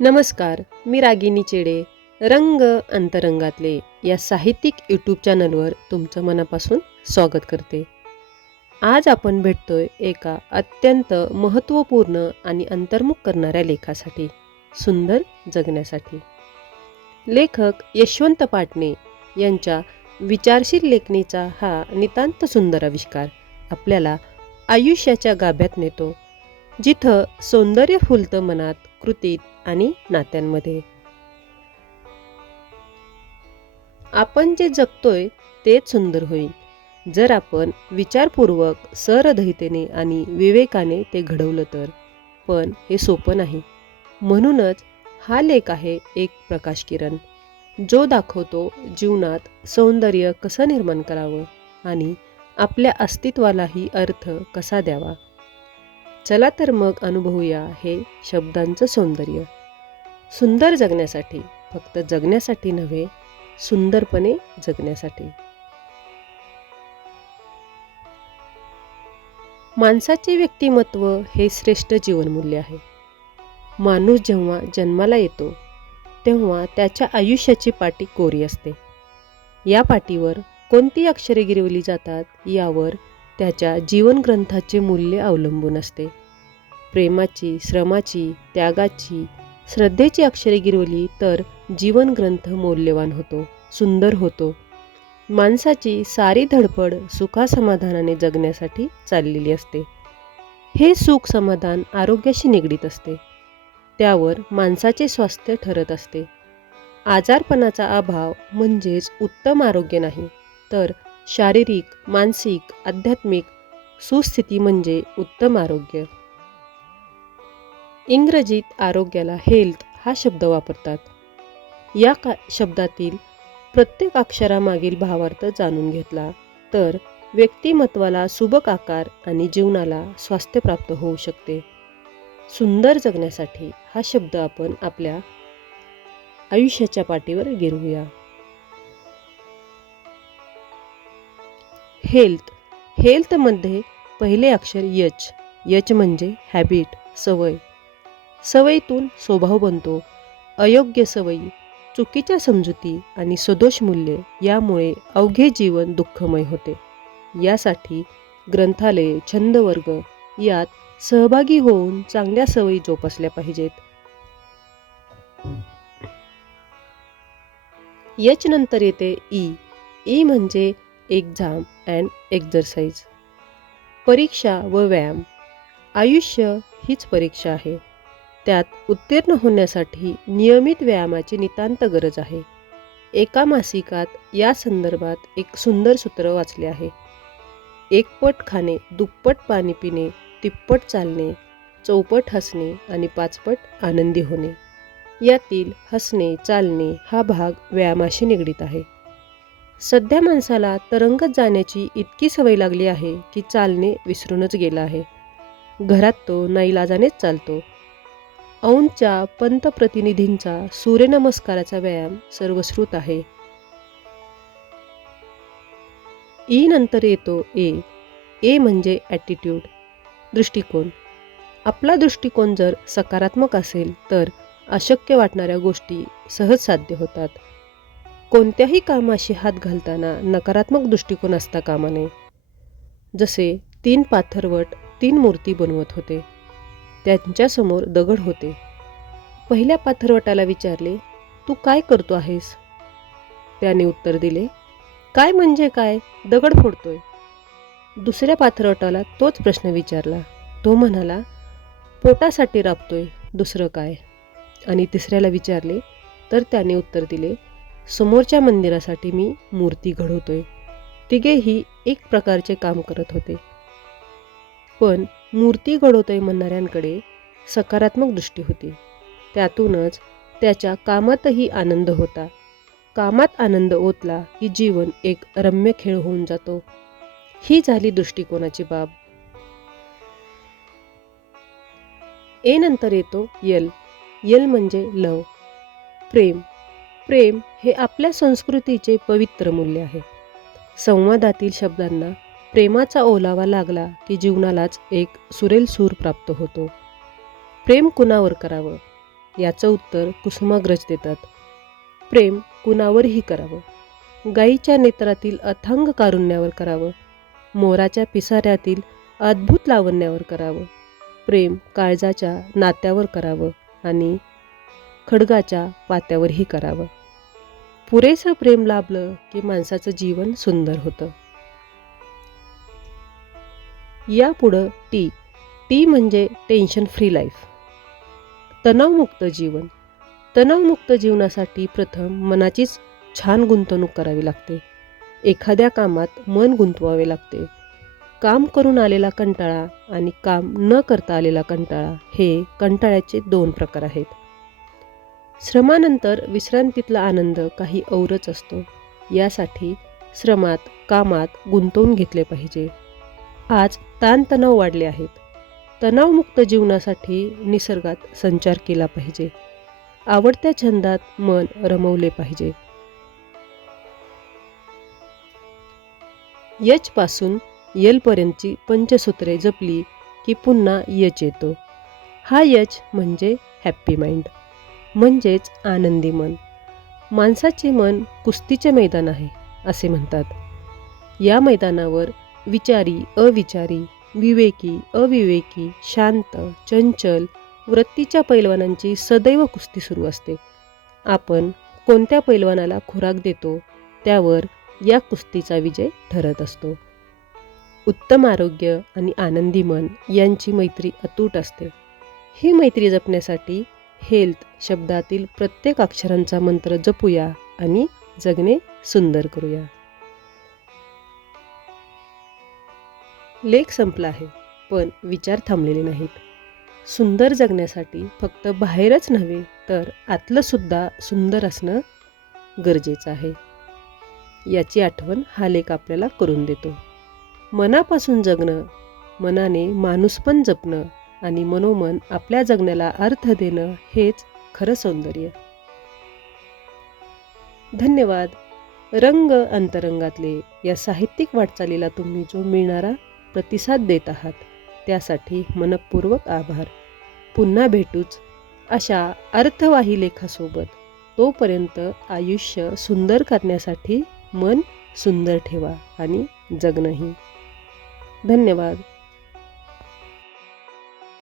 नमस्कार मी रागिनी चेडे रंग अंतरंगातले या साहित्यिक यूट्यूब चॅनलवर तुमचं मनापासून स्वागत करते. आज आपण भेटतोय एका अत्यंत महत्त्वपूर्ण आणि अंतर्मुख करणाऱ्या लेखासाठी सुंदर जगण्यासाठी. लेखक यशवंत पाटणे यांच्या विचारशील लेखणीचा हा नितांत सुंदर आविष्कार आपल्याला आयुष्याच्या गाभ्यात नेतो. जिथं सौंदर्य फुलतं मनात कृतीत आणि नात्यांमध्ये. आपण जे जगतोय तेच सुंदर होईल. जर आपण विचारपूर्वक सरदहितेने आणि विवेकाने ते घडवलं तर. पण हे सोपं नाही. म्हणूनच हा लेख आहे एक प्रकाश किरण जो दाखवतो जीवनात सौंदर्य कसं निर्माण करावं आणि आपल्या अस्तित्वालाही अर्थ कसा द्यावा. चला तर मग अनुभवूया हे शब्दांचं सौंदर्य. सुंदर जगण्यासाठी फक्त जगण्यासाठी नव्हे सुंदरपणे जगण्यासाठी. माणसाचे व्यक्तिमत्व हे श्रेष्ठ जीवनमूल्य आहे. माणूस जेव्हा जन्माला येतो तेव्हा त्याच्या आयुष्याची पाटी कोरी असते. या पाटीवर कोणती अक्षरे गिरवली जातात यावर त्याच्या जीवनग्रंथाचे मूल्य अवलंबून असते. प्रेमाची श्रमाची त्यागाची श्रद्धेची अक्षरे गिरवली तर जीवनग्रंथ मौल्यवान होतो सुंदर होतो. माणसाची सारी धडपड सुखासमाधानाने जगण्यासाठी चाललेली असते. हे सुख समाधान आरोग्याशी निगडीत असते. त्यावर माणसाचे स्वास्थ्य ठरत असते. आजारपणाचा अभाव म्हणजेच उत्तम आरोग्य नाही तर शारीरिक मानसिक आध्यात्मिक सुस्थिती म्हणजे उत्तम आरोग्य. इंग्रजीत आरोग्याला हेल्थ हा शब्द वापरतात. या का शब्दातील प्रत्येक अक्षरामागील भावार्थ जाणून घेतला तर व्यक्तिमत्वाला सुबक आकार आणि जीवनाला स्वास्थ्य प्राप्त होऊ शकते. सुंदर जगण्यासाठी हा शब्द आपण आपल्या आयुष्याच्या पाठीवर गिरवूया. हेल्थ. हेल्थमध्ये पहिले अक्षर यच. यच म्हणजे हॅबिट सवय. सवयीतून स्वभाव बनतो. अयोग्य सवयी चुकीच्या समजुती आणि सदोष मूल्ये यामुळे अवघे जीवन दुःखमय होते. यासाठी ग्रंथालये छंदवर्ग यात सहभागी होऊन चांगल्या सवयी जोपासल्या पाहिजेत. यच नंतर येते ई. ई म्हणजे एक्झाम अँड एक्झरसाइज परीक्षा व व्यायाम. आयुष्य हीच परीक्षा आहे. त्यात उत्तीर्ण होण्यासाठी नियमित व्यायामाची नितांत गरज आहे. एका मासिकात या संदर्भात एक सुंदर सूत्र वाचले आहे. एकपट खाणे दुप्पट पाणी पिणे तिप्पट चालणे चौपट हसणे आणि पाचपट आनंदी होणे. यातील हसणे चालणे हा भाग व्यायामाशी निगडीत आहे. सध्या माणसाला तरंगत जाण्याची इतकी सवय लागली आहे की चालणे विसरूनच गेलं आहे. घरात तो नाईलाजानेच चालतो. औंधच्या पंतप्रतिनिधींचा सूर्यनमस्काराचा व्यायाम सर्वश्रुत आहे. ई नंतर येतो ए. ए म्हणजे ॲटिट्यूड दृष्टिकोन. आपला दृष्टिकोन जर सकारात्मक असेल तर अशक्य वाटणाऱ्या गोष्टी सहज साध्य होतात. कोणत्याही कामाशी हात घालताना नकारात्मक दृष्टिकोन असता कामा नये जसे तीन पाथरवट तीन मूर्ती बनवत होते. त्यांच्यासमोर दगड होते. पहिल्या पाथरवटाला विचारले तू काय करतो आहेस? त्याने उत्तर दिले काय म्हणजे काय? दगड फोडतोय. दुसऱ्या पाथरवटाला तोच प्रश्न विचारला. तो म्हणाला पोटासाठी राबतोय दुसरं काय? आणि तिसऱ्याला विचारले तर त्याने उत्तर दिले समोरच्या मंदिरासाठी मी मूर्ती घडवतोय. तिघेही एक प्रकारचे काम करत होते. पण मूर्ती घडवतोय म्हणणाऱ्यांकडे सकारात्मक दृष्टी होती. त्यातूनच त्याच्या कामातही आनंद होता. कामात आनंद ओतला की जीवन एक रम्य खेळ होऊन जातो. ही झाली दृष्टिकोनाची बाब. ए नंतर येतो यल. यल म्हणजे लव. प्रेम. प्रेम हे आपल्या संस्कृतीचे पवित्र मूल्य आहे. संवादातील शब्दांना प्रेमाचा ओलावा लागला की जीवनालाच एक सुरेल सूर प्राप्त होतो. प्रेम कुणावर करावं? याचं उत्तर कुसुमाग्रज देतात. प्रेम कुणावरही करावं? गाईच्या नेत्रातील अथांग कारुण्यावर करावं? मोराच्या पिसाऱ्यातील अद्भुत लावण्यावर करावं? प्रेम काळजाच्या नात्यावर करावं आणि खडगाच्या पात्यावरही करावं? पुरेसं प्रेम लाभलं की माणसाचं जीवन सुंदर होतं. यापुढं टी टी म्हणजे टेन्शन फ्री लाईफ तणावमुक्त जीवन. तणावमुक्त जीवनासाठी प्रथम मनाचीच छान गुंतवणूक करावी लागते. एखाद्या कामात मन गुंतवावे लागते. काम करून आलेला कंटाळा आणि काम न करता आलेला कंटाळा हे कंटाळ्याचे दोन प्रकार आहेत. श्रमानंतर विश्रांतीतला आनंद काही औरच असतो. यासाठी श्रमात कामात गुंतवून घेतले पाहिजे. आज ताणतणाव वाढले आहेत. तणावमुक्त जीवनासाठी निसर्गात संचार केला पाहिजे. आवडत्या छंदात मन रमवले पाहिजे. यच पासून यलपर्यंतची पंचसूत्रे जपली की पुन्हा यच येतो. हा यच म्हणजे हॅप्पी माइंड. म्हणजेच आनंदी मन. माणसाचे मन कुस्तीचे मैदान आहे असे म्हणतात. या मैदानावर विचारी अविचारी विवेकी अविवेकी शांत चंचल वृत्तीच्या पैलवानांची सदैव कुस्ती सुरू असते. आपण कोणत्या पैलवानाला खुराक देतो त्यावर या कुस्तीचा विजय ठरत असतो. उत्तम आरोग्य आणि आनंदी मन यांची मैत्री अतूट असते. ही मैत्री जपण्यासाठी हेल्थ शब्दातील प्रत्येक अक्षरांचा मंत्र जपूया आणि जगणे सुंदर करूया. लेख संपला आहे पण विचार थांबलेले नाहीत. सुंदर जगण्यासाठी फक्त बाहेरच नव्हे तर आतलंसुद्धा सुंदर असणं गरजेचं आहे. याची आठवण हा लेख आपल्याला करून देतो. मनापासून जगणं मनाने माणूसपण जपणं आणि मनोमन आपल्या जगण्याला अर्थ देणं हेच खरं सौंदर्य. धन्यवाद. रंग अंतरंगातले या साहित्यिक वाटचालीला तुम्ही जो मिळणारा प्रतिसाद देत आहात त्यासाठी मनपूर्वक आभार. पुन्हा भेटूच अशा अर्थवाही लेखासोबत. तोपर्यंत आयुष्य सुंदर करण्यासाठी मन सुंदर ठेवा आणि जगणंही धन्यवाद.